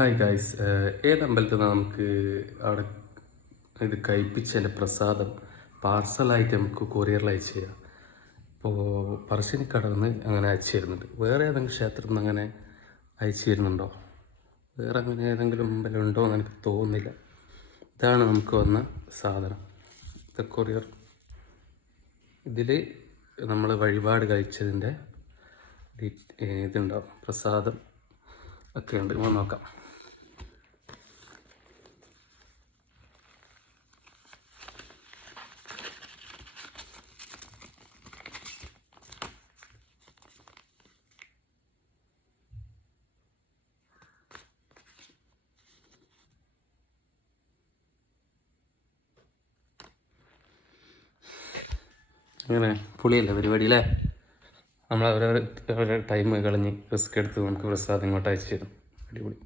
Hi guys, ഏതമ്പലത്തിൽ നിന്നാണ് നമുക്ക് അവിടെ ഇത് കഴിപ്പിച്ചതിൻ്റെ പ്രസാദം പാർസലായിട്ട് നമുക്ക് കൊറിയറിൽ അയച്ചു തരാം. ഇപ്പോൾ പറശ്ശിനിക്കടവിൽ നിന്ന് അങ്ങനെ അയച്ചു തരുന്നുണ്ട്. വേറെ ഏതെങ്കിലും ക്ഷേത്രത്തിൽ നിന്ന് അങ്ങനെ അയച്ചു തരുന്നുണ്ടോ? വേറെ അങ്ങനെ ഏതെങ്കിലും അമ്പലം ഉണ്ടോ എന്ന് എനിക്ക് തോന്നുന്നില്ല. ഇതാണ് നമുക്ക് വന്ന സാധനം, ഇത് കൊറിയർ. ഇതിൽ നമ്മൾ വഴിപാട് കഴിച്ചതിൻ്റെ ഇതുണ്ടാവും, പ്രസാദം ഒക്കെ ഉണ്ട്. നോക്കാം. അങ്ങനെ പൊളിയല്ലേ പരിപാടി അല്ലേ? നമ്മൾ ഓരോ ടൈം കളഞ്ഞ് റിസ്ക് എടുത്ത് നമുക്ക് പ്രസാദം ഇങ്ങോട്ട് അയച്ചു തരും. അടിപൊളി.